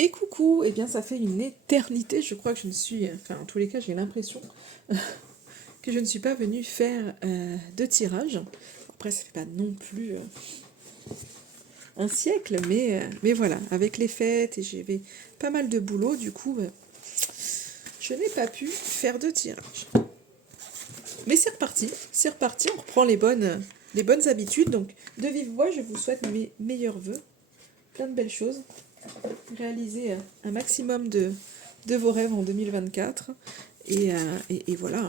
Et coucou, eh bien ça fait une éternité, je crois que je ne suis, enfin en tous les cas j'ai l'impression que je ne suis pas venue faire de tirage. Après ça fait pas non plus un siècle, mais voilà, avec les fêtes et j'avais pas mal de boulot, du coup je n'ai pas pu faire de tirage. Mais c'est reparti, on reprend les bonnes habitudes, donc de vive voix je vous souhaite mes meilleurs vœux, plein de belles choses, réaliser un maximum de vos rêves en 2024. Et voilà,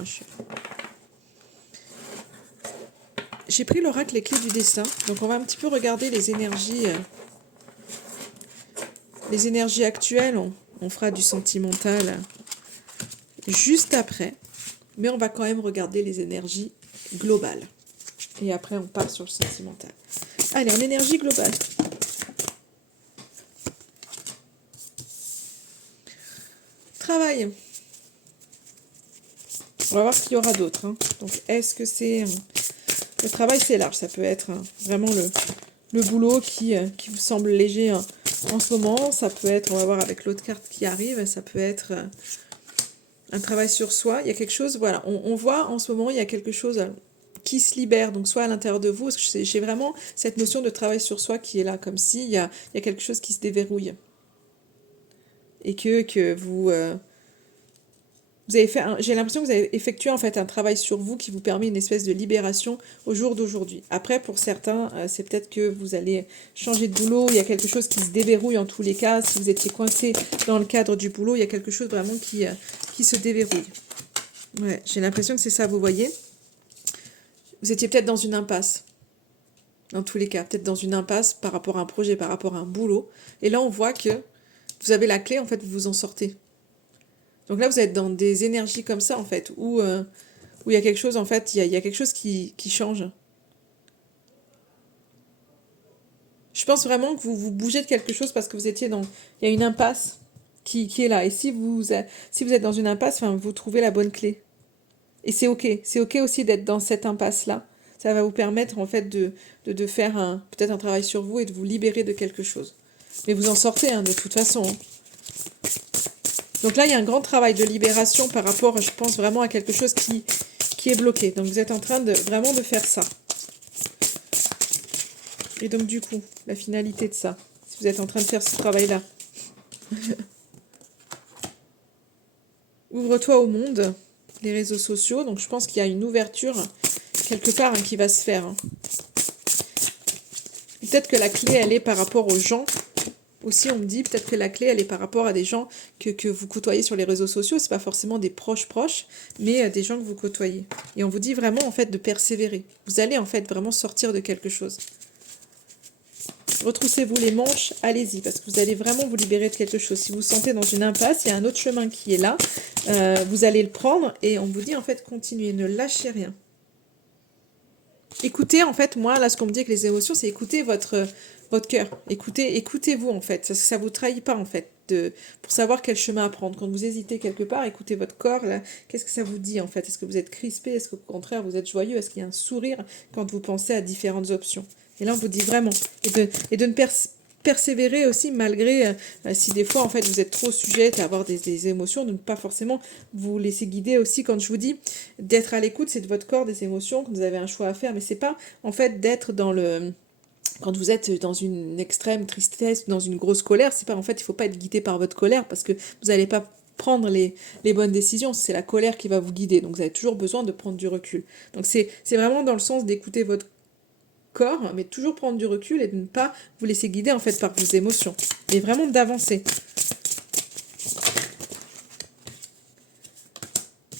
j'ai pris l'oracle Les Clés du Destin. Donc on va un petit peu regarder les énergies actuelles. On fera du sentimental juste après. Mais on va quand même regarder les énergies globales. Et après on part sur le sentimental. Allez, en énergie globale. Travail. On va voir ce qu'il y aura d'autre. Donc est-ce que c'est... Le travail c'est large, ça peut être vraiment le boulot qui vous semble léger en ce moment. Ça peut être, on va voir avec l'autre carte qui arrive, ça peut être un travail sur soi. Il y a quelque chose, voilà, on voit en ce moment, il y a quelque chose qui se libère, donc soit à l'intérieur de vous, parce que j'ai vraiment cette notion de travail sur soi qui est là, comme si il y a quelque chose qui se déverrouille. Et que vous avez fait j'ai l'impression que vous avez effectué en fait un travail sur vous qui vous permet une espèce de libération au jour d'aujourd'hui. Après, pour certains, c'est peut-être que vous allez changer de boulot, il y a quelque chose qui se déverrouille en tous les cas. Si vous étiez coincé dans le cadre du boulot, il y a quelque chose vraiment qui se déverrouille. Ouais, j'ai l'impression que c'est ça, vous voyez. Vous étiez peut-être dans une impasse, dans tous les cas, peut-être dans une impasse par rapport à un projet, par rapport à un boulot. Et là, on voit que vous avez la clé, en fait, vous vous en sortez. Donc là, vous êtes dans des énergies comme ça, en fait, où il y a quelque chose, en fait, il y a quelque chose qui change. Je pense vraiment que vous bougez de quelque chose parce que vous étiez dans... Il y a une impasse qui est là. Et si vous êtes dans une impasse, enfin, vous trouvez la bonne clé. Et c'est OK. C'est OK aussi d'être dans cette impasse-là. Ça va vous permettre, en fait, de faire peut-être un travail sur vous et de vous libérer de quelque chose. Mais vous en sortez, de toute façon. Donc là, il y a un grand travail de libération par rapport, je pense, vraiment à quelque chose qui est bloqué. Donc vous êtes en train vraiment de faire ça. Et donc du coup, la finalité de ça, si vous êtes en train de faire ce travail-là. Ouvre-toi au monde, les réseaux sociaux. Donc je pense qu'il y a une ouverture quelque part qui va se faire. Peut-être que la clé, elle est par rapport aux gens. Aussi, on me dit peut-être que la clé, elle est par rapport à des gens que vous côtoyez sur les réseaux sociaux. C'est pas forcément des proches, mais des gens que vous côtoyez. Et on vous dit vraiment, en fait, de persévérer. Vous allez, en fait, vraiment sortir de quelque chose. Retroussez-vous les manches, allez-y, parce que vous allez vraiment vous libérer de quelque chose. Si vous vous sentez dans une impasse, il y a un autre chemin qui est là. Vous allez le prendre et on vous dit, en fait, continuez, ne lâchez rien. Écoutez, en fait, moi, là, ce qu'on me dit avec les émotions, c'est écouter votre cœur. Écoutez-vous, en fait. Ça vous trahit pas, en fait, pour savoir quel chemin à prendre. Quand vous hésitez quelque part, écoutez votre corps, là. Qu'est-ce que ça vous dit, en fait? Est-ce que vous êtes crispé? Est-ce qu'au contraire, vous êtes joyeux? Est-ce qu'il y a un sourire quand vous pensez à différentes options? Et là, on vous dit vraiment. Et de ne persévérer aussi malgré si des fois en fait vous êtes trop sujette à avoir des émotions, de ne pas forcément vous laisser guider aussi. Quand je vous dis d'être à l'écoute, c'est de votre corps, des émotions, quand vous avez un choix à faire, mais c'est pas en fait d'être dans le... Quand vous êtes dans une extrême tristesse, dans une grosse colère, c'est pas en fait, il faut pas être guidé par votre colère parce que vous n'allez pas prendre les bonnes décisions, c'est la colère qui va vous guider, donc vous avez toujours besoin de prendre du recul. Donc c'est vraiment dans le sens d'écouter votre corps, mais toujours prendre du recul et de ne pas vous laisser guider en fait par vos émotions, mais vraiment d'avancer.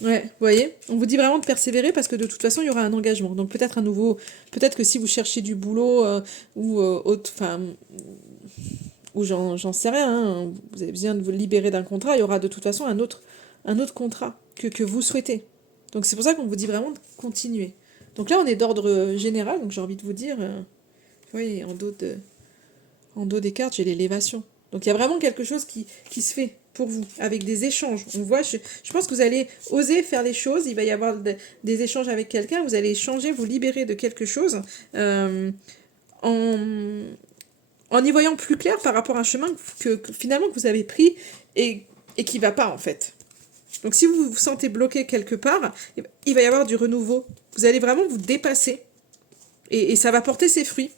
Ouais, vous voyez, on vous dit vraiment de persévérer parce que de toute façon il y aura un engagement. Donc peut-être un nouveau, peut-être que si vous cherchez du boulot ou autre, enfin, ou j'en sais rien, vous avez besoin de vous libérer d'un contrat, il y aura de toute façon un autre contrat que vous souhaitez. Donc c'est pour ça qu'on vous dit vraiment de continuer. Donc là on est d'ordre général, donc j'ai envie de vous dire, oui, en dos des cartes, j'ai l'élévation. Donc il y a vraiment quelque chose qui se fait pour vous, avec des échanges. On voit, je pense que vous allez oser faire les choses, il va y avoir des échanges avec quelqu'un, vous allez échanger, vous libérer de quelque chose en, en y voyant plus clair par rapport à un chemin que finalement que vous avez pris et qui va pas en fait. Donc si vous vous sentez bloqué quelque part, il va y avoir du renouveau. Vous allez vraiment vous dépasser et ça va porter ses fruits.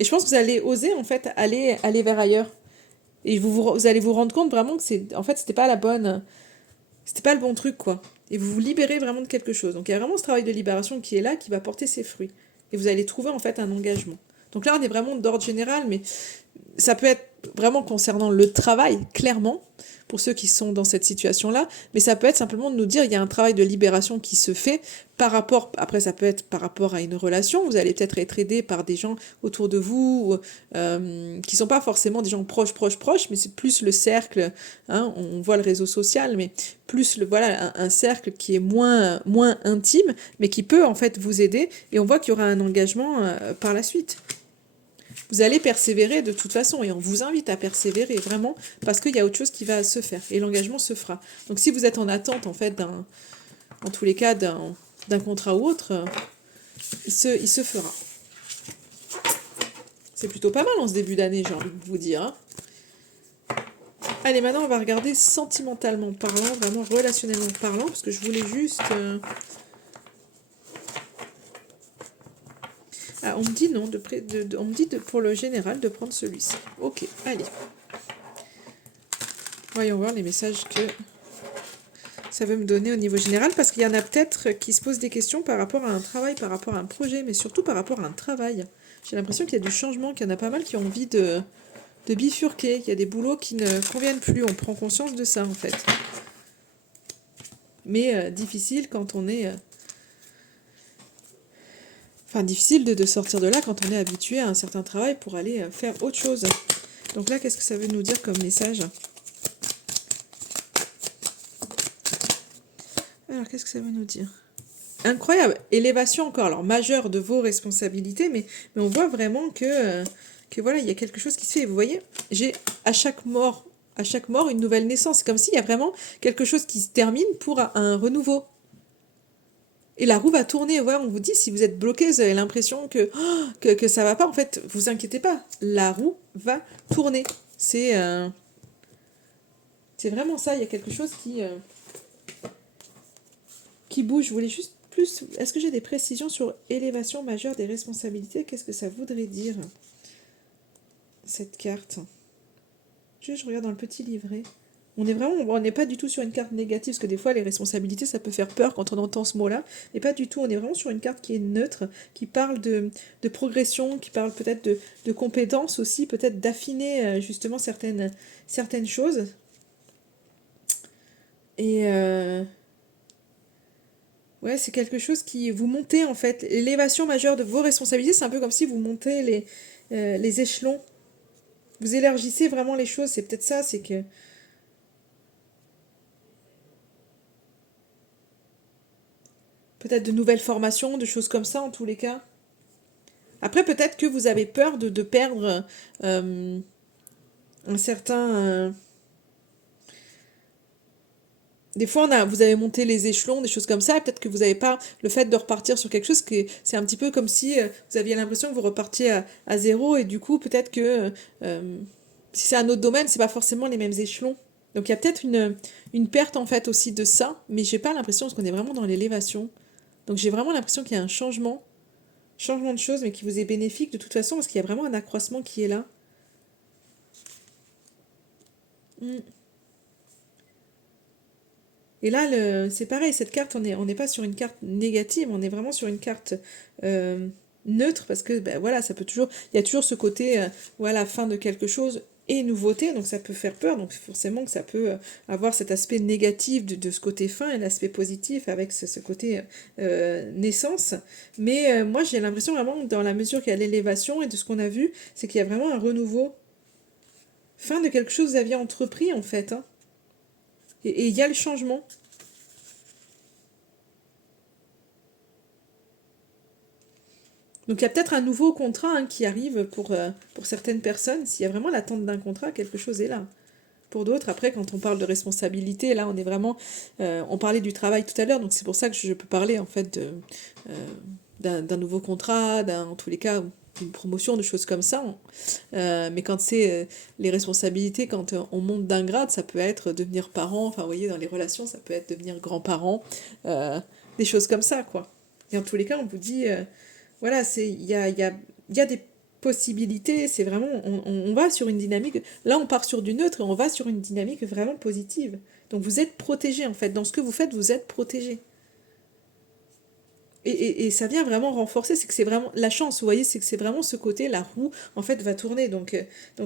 Et je pense que vous allez oser en fait aller vers ailleurs. Et vous allez vous rendre compte vraiment que en fait c'était pas c'était pas le bon truc quoi. Et vous vous libérez vraiment de quelque chose. Donc il y a vraiment ce travail de libération qui est là, qui va porter ses fruits. Et vous allez trouver en fait un engagement. Donc là on est vraiment d'ordre général, mais ça peut être vraiment concernant le travail, clairement, pour ceux qui sont dans cette situation-là, mais ça peut être simplement de nous dire, il y a un travail de libération qui se fait par rapport, après ça peut être par rapport à une relation, vous allez peut-être être aidé par des gens autour de vous, qui sont pas forcément des gens proches, mais c'est plus le cercle, hein, on voit le réseau social, mais plus voilà, un cercle qui est moins intime, mais qui peut en fait vous aider, et on voit qu'il y aura un engagement par la suite. Vous allez persévérer de toute façon et on vous invite à persévérer vraiment parce qu'il y a autre chose qui va se faire et l'engagement se fera. Donc si vous êtes en attente en fait en tous les cas d'un contrat ou autre, il se fera. C'est plutôt pas mal en ce début d'année, j'ai envie de vous dire. Hein. Allez, maintenant on va regarder sentimentalement parlant, vraiment relationnellement parlant, parce que je voulais juste... Ah, on me dit non, on me dit pour le général de prendre celui-ci. Ok, allez. Voyons voir les messages que ça veut me donner au niveau général, parce qu'il y en a peut-être qui se posent des questions par rapport à un travail, par rapport à un projet, mais surtout par rapport à un travail. J'ai l'impression qu'il y a du changement, qu'il y en a pas mal qui ont envie de bifurquer. Il y a des boulots qui ne conviennent plus, on prend conscience de ça en fait. Mais difficile quand on est... Enfin, difficile de sortir de là quand on est habitué à un certain travail pour aller faire autre chose. Donc là, qu'est-ce que ça veut nous dire comme message ? Alors, qu'est-ce que ça veut nous dire ? Incroyable, élévation encore, alors majeure de vos responsabilités, mais on voit vraiment que voilà, il y a quelque chose qui se fait. Vous voyez, j'ai à chaque mort, une nouvelle naissance. C'est comme s'il y a vraiment quelque chose qui se termine pour un renouveau. Et la roue va tourner, ouais, on vous dit, si vous êtes bloqué, vous avez l'impression que ça va pas, en fait, vous inquiétez pas, la roue va tourner. C'est vraiment ça, il y a quelque chose qui bouge. Je voulais juste plus... Est-ce que j'ai des précisions sur élévation majeure des responsabilités ? Qu'est-ce que ça voudrait dire, cette carte ? Je regarde dans le petit livret. On n'est pas du tout sur une carte négative, parce que des fois, les responsabilités, ça peut faire peur quand on entend ce mot-là. Mais pas du tout, on est vraiment sur une carte qui est neutre, qui parle de progression, qui parle peut-être de compétences aussi, peut-être d'affiner justement certaines choses. Et ouais, c'est quelque chose qui... Vous montez, en fait, l'élévation majeure de vos responsabilités, c'est un peu comme si vous montez les échelons. Vous élargissez vraiment les choses, c'est peut-être ça, c'est que... Peut-être de nouvelles formations, de choses comme ça en tous les cas. Après, peut-être que vous avez peur de perdre un certain... Des fois, vous avez monté les échelons, des choses comme ça, et peut-être que vous n'avez pas le fait de repartir sur quelque chose, c'est un petit peu comme si vous aviez l'impression que vous repartiez à zéro, et du coup, peut-être que si c'est un autre domaine, c'est pas forcément les mêmes échelons. Donc il y a peut-être une perte en fait aussi de ça, mais j'ai pas l'impression, parce qu'on est vraiment dans l'élévation. Donc j'ai vraiment l'impression qu'il y a un changement de choses, mais qui vous est bénéfique de toute façon, parce qu'il y a vraiment un accroissement qui est là. Mm. Et là, c'est pareil, cette carte, on n'est pas sur une carte négative, on est vraiment sur une carte neutre, parce que ben, voilà, ça peut toujours, il y a toujours ce côté, voilà, fin de quelque chose et nouveauté, donc ça peut faire peur, donc forcément que ça peut avoir cet aspect négatif de ce côté fin et l'aspect positif avec ce côté naissance. Mais moi, j'ai l'impression vraiment, dans la mesure qu'il y a l'élévation et de ce qu'on a vu, c'est qu'il y a vraiment un renouveau, fin de quelque chose que vous aviez entrepris en fait, hein. Et il y a le changement. Donc il y a peut-être un nouveau contrat hein, qui arrive pour certaines personnes. S'il y a vraiment l'attente d'un contrat, quelque chose est là. Pour d'autres, après, quand on parle de responsabilité, là, on est vraiment... on parlait du travail tout à l'heure, donc c'est pour ça que je peux parler, en fait, d'un nouveau contrat, en tous les cas, une promotion, des choses comme ça. Mais quand c'est les responsabilités, quand on monte d'un grade, ça peut être devenir parent, enfin, vous voyez, dans les relations, ça peut être devenir grand-parent, euh, des choses comme ça, quoi. Et en tous les cas, on vous dit, voilà, il y a des possibilités, c'est vraiment, on va sur une dynamique, là on part sur du neutre et on va sur une dynamique vraiment positive. Donc vous êtes protégé, en fait, dans ce que vous faites, vous êtes protégé. Et ça vient vraiment renforcer, c'est que c'est vraiment la chance, vous voyez, c'est que c'est vraiment ce côté, la roue, en fait, va tourner. Donc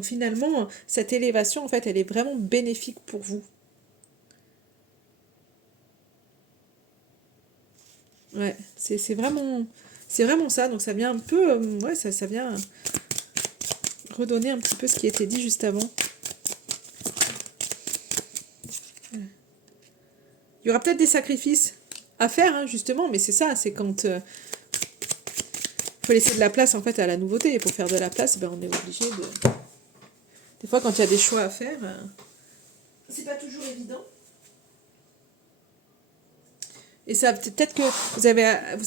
finalement, cette élévation, en fait, elle est vraiment bénéfique pour vous. Ouais, c'est vraiment ça. Donc ça vient un peu, ouais, ça vient redonner un petit peu ce qui était dit juste avant. Il y aura peut-être des sacrifices à faire, hein, justement, mais c'est ça, c'est quand faut laisser de la place, en fait, à la nouveauté. Et pour faire de la place, ben, on est obligé de... Des fois, quand il y a des choix à faire, c'est pas toujours évident. Et ça, peut-être que vous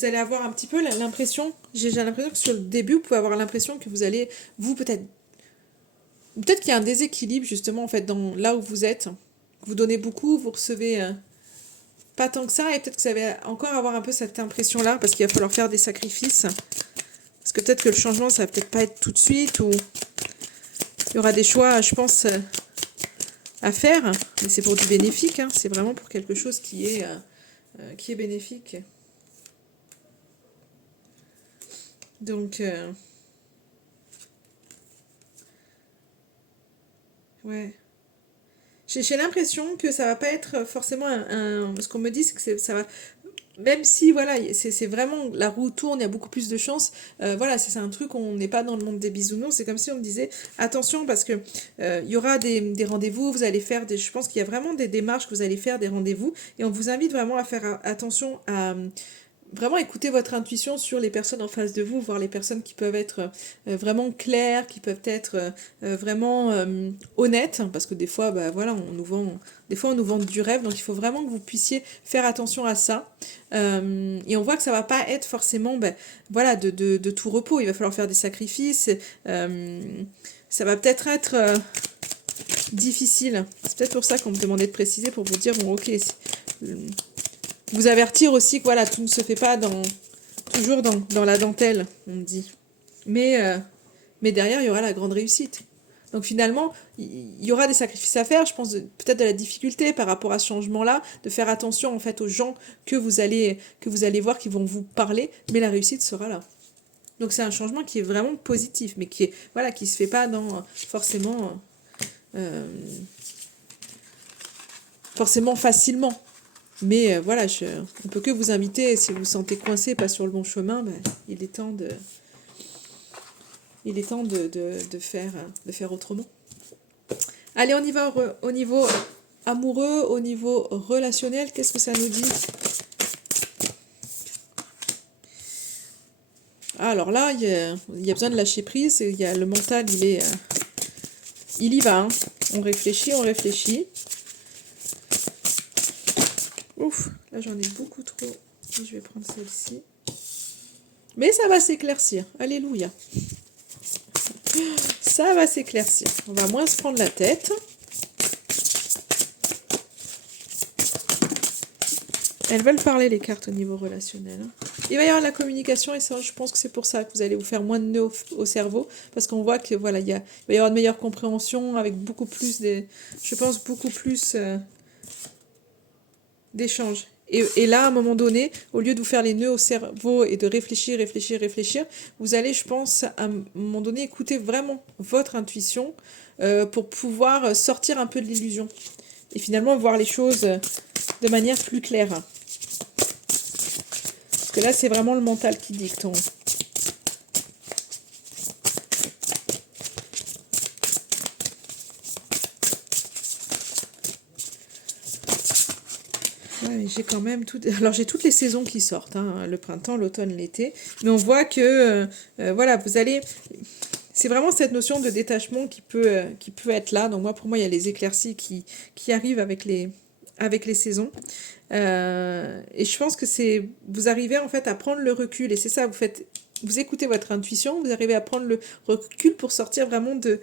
allez avoir un petit peu l'impression, j'ai l'impression que sur le début, vous pouvez avoir l'impression que vous allez, vous peut-être qu'il y a un déséquilibre justement en fait dans là où vous êtes. Vous donnez beaucoup, vous recevez pas tant que ça, et peut-être que vous allez encore avoir un peu cette impression-là, parce qu'il va falloir faire des sacrifices. Parce que peut-être que le changement, ça va peut-être pas être tout de suite, ou il y aura des choix, je pense, à faire, mais c'est pour du bénéfique, hein. C'est vraiment pour quelque chose qui est bénéfique. Donc, ouais. J'ai l'impression que ça va pas être forcément ce qu'on me dit, c'est que ça va... Même si, voilà, c'est vraiment... La roue tourne, il y a beaucoup plus de chances. Voilà, c'est un truc, on n'est pas dans le monde des bisounours. C'est comme si on me disait, attention, parce que il y aura des rendez-vous, vous allez faire des... Je pense qu'il y a vraiment des démarches que vous allez faire, des rendez-vous. Et on vous invite vraiment à faire attention à vraiment écouter votre intuition sur les personnes en face de vous, voir les personnes qui peuvent être vraiment claires, qui peuvent être vraiment honnêtes, hein, parce que des fois, bah, voilà, des fois on nous vend du rêve, donc il faut vraiment que vous puissiez faire attention à ça. Et on voit que ça va pas être forcément, bah, voilà, de tout repos. Il va falloir faire des sacrifices. Euh, Ça va peut-être être difficile. C'est peut-être pour ça qu'on me demandait de préciser pour vous dire, bon, ok. Vous avertir aussi que voilà, tout ne se fait pas toujours dans la dentelle, on me dit. Mais, euh, mais derrière, il y aura la grande réussite. Donc finalement, il y aura des sacrifices à faire, je pense peut-être de la difficulté par rapport à ce changement-là, de faire attention en fait aux gens que vous allez voir qui vont vous parler, mais la réussite sera là. Donc c'est un changement qui est vraiment positif, mais qui est voilà, qui se fait pas euh, forcément facilement. Mais voilà, on peut que vous inviter, si vous vous sentez coincé, pas sur le bon chemin, ben, il est temps de faire autrement. Allez, on y va au niveau amoureux, au niveau relationnel, qu'est-ce que ça nous dit? Alors là, il y a besoin de lâcher prise, il y a le mental, il y va, hein. On réfléchit, on réfléchit. Ouf, là j'en ai beaucoup trop. Et je vais prendre celle-ci. Mais ça va s'éclaircir. Alléluia. Ça va s'éclaircir. On va moins se prendre la tête. Elles veulent parler, les cartes, au niveau relationnel. Il va y avoir de la communication, et ça, je pense que c'est pour ça que vous allez vous faire moins de nœuds au cerveau, parce qu'on voit que voilà, il va y avoir de meilleure compréhension, avec beaucoup plus je pense beaucoup plus d'échanges. Et là, à un moment donné, au lieu de vous faire les nœuds au cerveau et de réfléchir, réfléchir, réfléchir, vous allez, je pense, à un moment donné, écouter vraiment votre intuition pour pouvoir sortir un peu de l'illusion. Et finalement, voir les choses de manière plus claire. Parce que là, c'est vraiment le mental qui dicte. Ouais, j'ai quand même alors j'ai toutes les saisons qui sortent, hein, le printemps, l'automne, l'été, mais on voit que voilà, vous allez, c'est vraiment cette notion de détachement qui peut être là. Donc moi, pour moi, il y a les éclaircies qui arrivent avec les saisons. Et je pense que vous arrivez en fait à prendre le recul, et c'est ça, vous faites vous écoutez votre intuition, vous arrivez à prendre le recul pour sortir vraiment de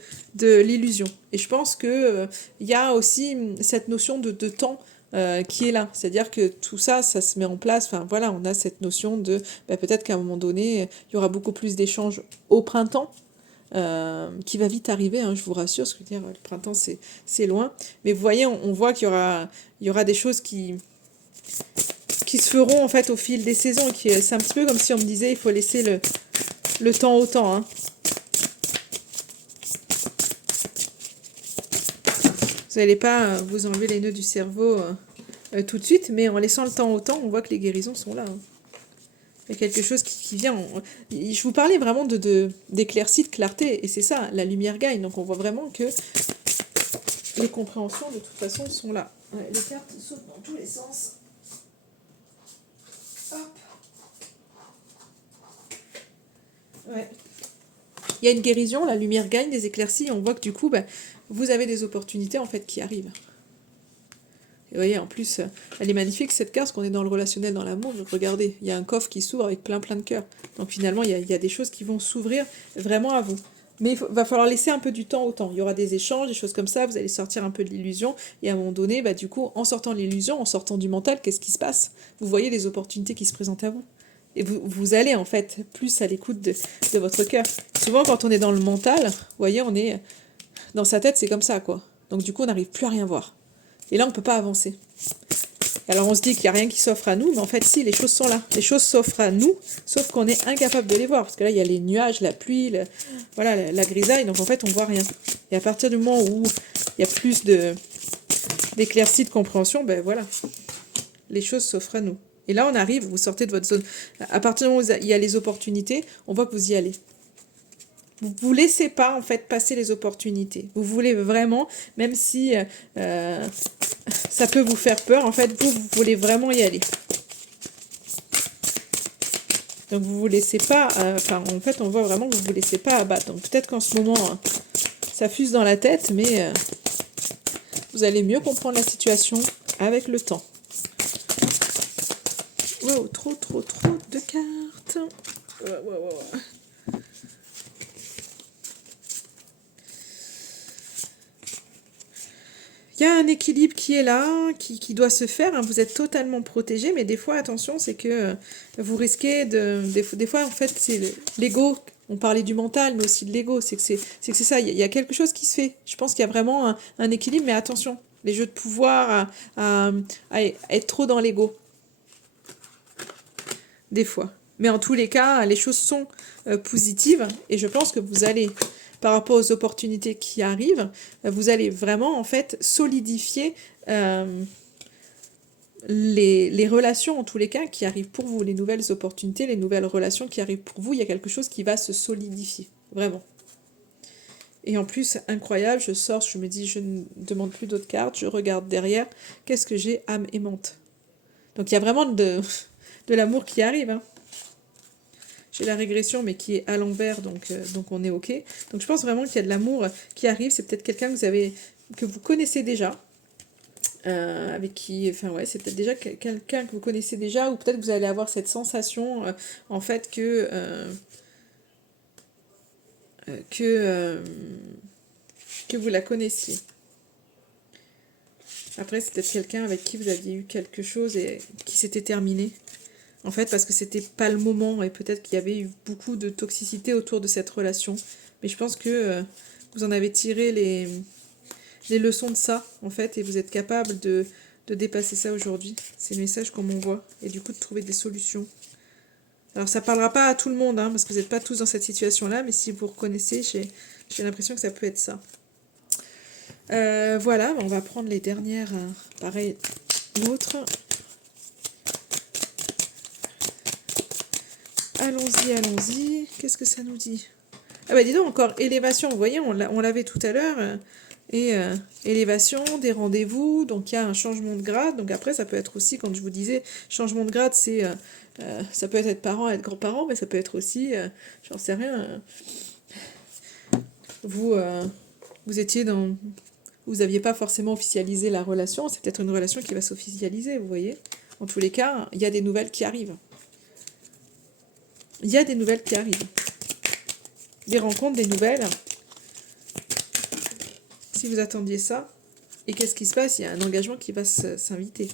l'illusion. Et je pense que il y a aussi cette notion de temps qui est là. C'est-à-dire que tout ça, ça se met en place. Enfin voilà, on a cette notion de peut-être qu'à un moment donné, il y aura beaucoup plus d'échanges au printemps. Qui va vite arriver, hein, je vous rassure, parce que dire, le printemps c'est loin. Mais vous voyez, on voit il y aura des choses qui se feront en fait au fil des saisons. C'est un petit peu comme si on me disait il faut laisser le temps au temps. Hein. Vous n'allez pas vous enlever les nœuds du cerveau tout de suite, mais en laissant le temps au temps, on voit que les guérisons sont là. Hein. Il y a quelque chose qui vient. Je vous parlais vraiment d'éclaircie, de clarté, et c'est ça, la lumière gagne. Donc on voit vraiment que les compréhensions de toute façon sont là. Ouais, les cartes sautent dans tous les sens. Hop. Ouais. Il y a une guérison, la lumière gagne, des éclaircies, on voit que du coup, vous avez des opportunités en fait qui arrivent. Et vous voyez, en plus, elle est magnifique cette carte, parce qu'on est dans le relationnel, dans l'amour. Regardez, il y a un coffre qui s'ouvre avec plein de cœurs. Donc finalement, il y a des choses qui vont s'ouvrir vraiment à vous. Mais va falloir laisser un peu du temps au temps. Il y aura des échanges, des choses comme ça, vous allez sortir un peu de l'illusion. Et à un moment donné, du coup, en sortant de l'illusion, en sortant du mental, qu'est-ce qui se passe? Vous voyez les opportunités qui se présentent à vous. Et vous allez en fait plus à l'écoute de votre cœur. Souvent, quand on est dans le mental, vous voyez, on est dans sa tête, c'est comme ça, quoi. Donc du coup, on n'arrive plus à rien voir. Et là, on ne peut pas avancer. Alors on se dit qu'il n'y a rien qui s'offre à nous, mais en fait si, les choses sont là. Les choses s'offrent à nous, sauf qu'on est incapable de les voir. Parce que là, il y a les nuages, la pluie, voilà, la grisaille, donc en fait, on ne voit rien. Et à partir du moment où il y a plus d'éclaircie, de compréhension, voilà, les choses s'offrent à nous. Et là, on arrive, vous sortez de votre zone. À partir du moment où il y a les opportunités, on voit que vous y allez. Vous ne laissez pas, en fait, passer les opportunités. Vous voulez vraiment, même si ça peut vous faire peur, en fait, vous voulez vraiment y aller. Donc, vous ne vous laissez pas... en fait, on voit vraiment que vous ne vous laissez pas abattre. Donc, peut-être qu'en ce moment, ça fuse dans la tête, mais vous allez mieux comprendre la situation avec le temps. Wow, trop de cartes. Wow. Il y a un équilibre qui est là, qui doit se faire. Hein. Vous êtes totalement protégé, mais des fois, attention, c'est que vous risquez de... Des fois, en fait, c'est l'ego. On parlait du mental, mais aussi de l'ego. C'est que c'est ça. Il y a quelque chose qui se fait. Je pense qu'il y a vraiment un équilibre, mais attention. Les jeux de pouvoir à être trop dans l'ego. Des fois. Mais en tous les cas, les choses sont positives. Et je pense que vous allez... par rapport aux opportunités qui arrivent, vous allez vraiment en fait solidifier les relations en tous les cas qui arrivent pour vous, les nouvelles opportunités, les nouvelles relations qui arrivent pour vous, il y a quelque chose qui va se solidifier, vraiment. Et en plus, incroyable, je sors, je me dis, je ne demande plus d'autres cartes, je regarde derrière, qu'est-ce que j'ai? Âme aimante. Donc il y a vraiment de l'amour qui arrive, hein. J'ai la régression, mais qui est à l'envers, donc on est OK. Donc je pense vraiment qu'il y a de l'amour qui arrive. C'est peut-être quelqu'un que vous connaissez déjà, avec qui... Enfin ouais, c'est peut-être déjà quelqu'un que vous connaissez déjà, ou peut-être que vous allez avoir cette sensation, en fait, que vous la connaissiez. Après, c'est peut-être quelqu'un avec qui vous aviez eu quelque chose et qui s'était terminé. En fait, parce que c'était pas le moment et peut-être qu'il y avait eu beaucoup de toxicité autour de cette relation. Mais je pense que vous en avez tiré les leçons de ça, en fait, et vous êtes capable de dépasser ça aujourd'hui. C'est le message qu'on m'envoie. Et du coup, de trouver des solutions. Alors, ça parlera pas à tout le monde, hein, parce que vous n'êtes pas tous dans cette situation-là, mais si vous reconnaissez, j'ai l'impression que ça peut être ça. Voilà, on va prendre les dernières, pareil, l'autre. Allons-y. Qu'est-ce que ça nous dit? Ah dis donc, encore élévation. Vous voyez, on l'avait tout à l'heure. Et élévation, des rendez-vous. Donc, il y a un changement de grade. Donc, après, ça peut être aussi, quand je vous disais, changement de grade, c'est... ça peut être parent, être grand-parent, mais ça peut être aussi... j'en sais rien. Vous étiez dans... Vous n'aviez pas forcément officialisé la relation. C'est peut-être une relation qui va s'officialiser, vous voyez. En tous les cas, il y a des nouvelles qui arrivent. Il y a des nouvelles qui arrivent. Des rencontres, des nouvelles. Si vous attendiez ça. Et qu'est-ce qui se passe? Il y a un engagement qui va s'inviter.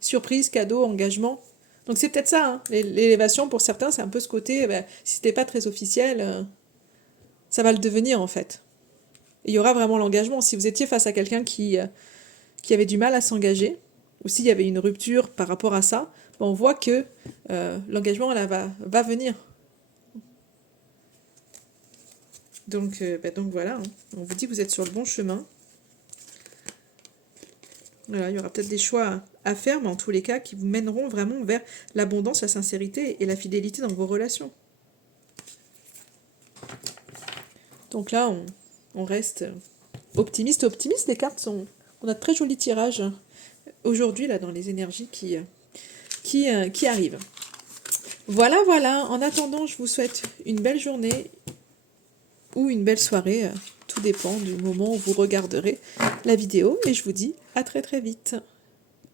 Surprise, cadeau, engagement. Donc c'est peut-être ça, hein. L'élévation, pour certains, c'est un peu ce côté, si c'était pas très officiel, ça va le devenir en fait. Et il y aura vraiment l'engagement. Si vous étiez face à quelqu'un qui avait du mal à s'engager, ou s'il y avait une rupture par rapport à ça, on voit que l'engagement là va venir. Donc voilà, hein. On vous dit que vous êtes sur le bon chemin. Voilà, il y aura peut-être des choix à faire, mais en tous les cas, qui vous mèneront vraiment vers l'abondance, la sincérité et la fidélité dans vos relations. Donc là, on reste optimiste. Optimiste, les cartes sont... On a de très jolis tirages aujourd'hui, là, dans les énergies qui arrivent. Voilà, voilà. En attendant, je vous souhaite une belle journée ou une belle soirée. Tout dépend du moment où vous regarderez la vidéo. Et je vous dis à très très vite.